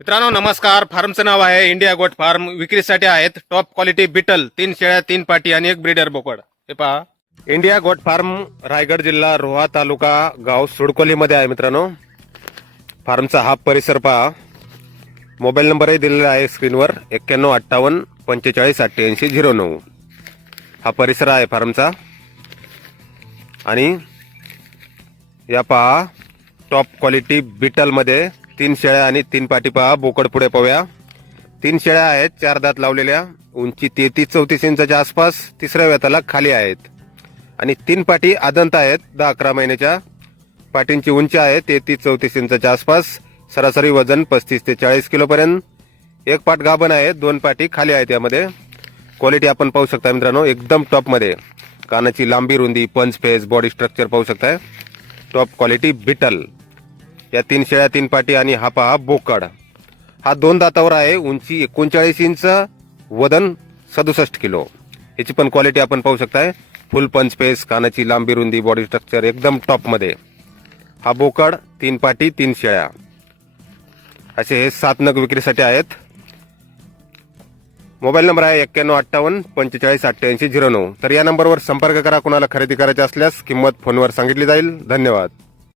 मित्रांनो नमस्कार. फार्मचं नाव आहे इंडिया गोट फार्म. विक्रीसाठी आहेत टॉप क्वालिटी बिटल तीन शेळ्या तीन पाटी आणि एक ब्रीडर बोकड. हे पहा. इंडिया गोट फार्म रायगड जिल्हा रोहा तालुका गाव सुडकोलीमध्ये आहे मित्रांनो. फार्मचा हा परिसर पहा. मोबाईल नंबरही दिलेला आहे स्क्रीनवर एक्क्याण्णव अठ्ठावन्न पंचेचाळीस अठ्ठ्याऐंशी झिरो नऊ. हा परिसर आहे फार्मचा. आणि या पहा. टॉप क्वालिटी बिटलमध्ये तीन शेळ्या आणि तीन पाठी पहा बोकड पुढे पाहूया. तीन शेळ्या आहेत चार दात लावलेल्या. उंची तेहतीस चौतीस इंचाच्या आसपास तिसऱ्या व्यताला खाली आहेत. आणि तीन पाठी आदंत आहेत दहा अकरा महिन्याच्या. पाटींची उंची आहे तेहतीस चौतीस इंचाच्या आसपास. सरासरी वजन पस्तीस ते चाळीस किलोपर्यंत. एक पाट गाभण आहे दोन पाटी खाली आहेत यामध्ये. क्वालिटी आपण पाहू शकता मित्रांनो एकदम टॉपमध्ये. कानाची लांबी रुंदी पंच फेस बॉडी स्ट्रक्चर पाहू शकताय. Top quality Beetal. या तीन शेळ्या तीन पाटी आणि हा पहा बोकड. हा दोन दातावर आहे उंची एकोणचाळीस इंच वजन सदुसष्ट किलो. याची पण क्वालिटी आपण पाहू शकताय. फुल पंच पेस कानाची लांबी रुंदी बॉडी स्ट्रक्चर एकदम टॉपमध्ये हा बोकड तीन पाटी तीन शेळ्या. असे हे सात नग विक्रीसाठी आहेत. मोबाईल नंबर आहे एक्क्याण्णव अठ्ठावन्न पंचेचाळीस अठ्ठ्याऐंशी झिरो नऊ. तर या नंबरवर संपर्क करा कुणाला खरेदी करायचे असल्यास किंमत फोनवर सांगितली जाईल. धन्यवाद.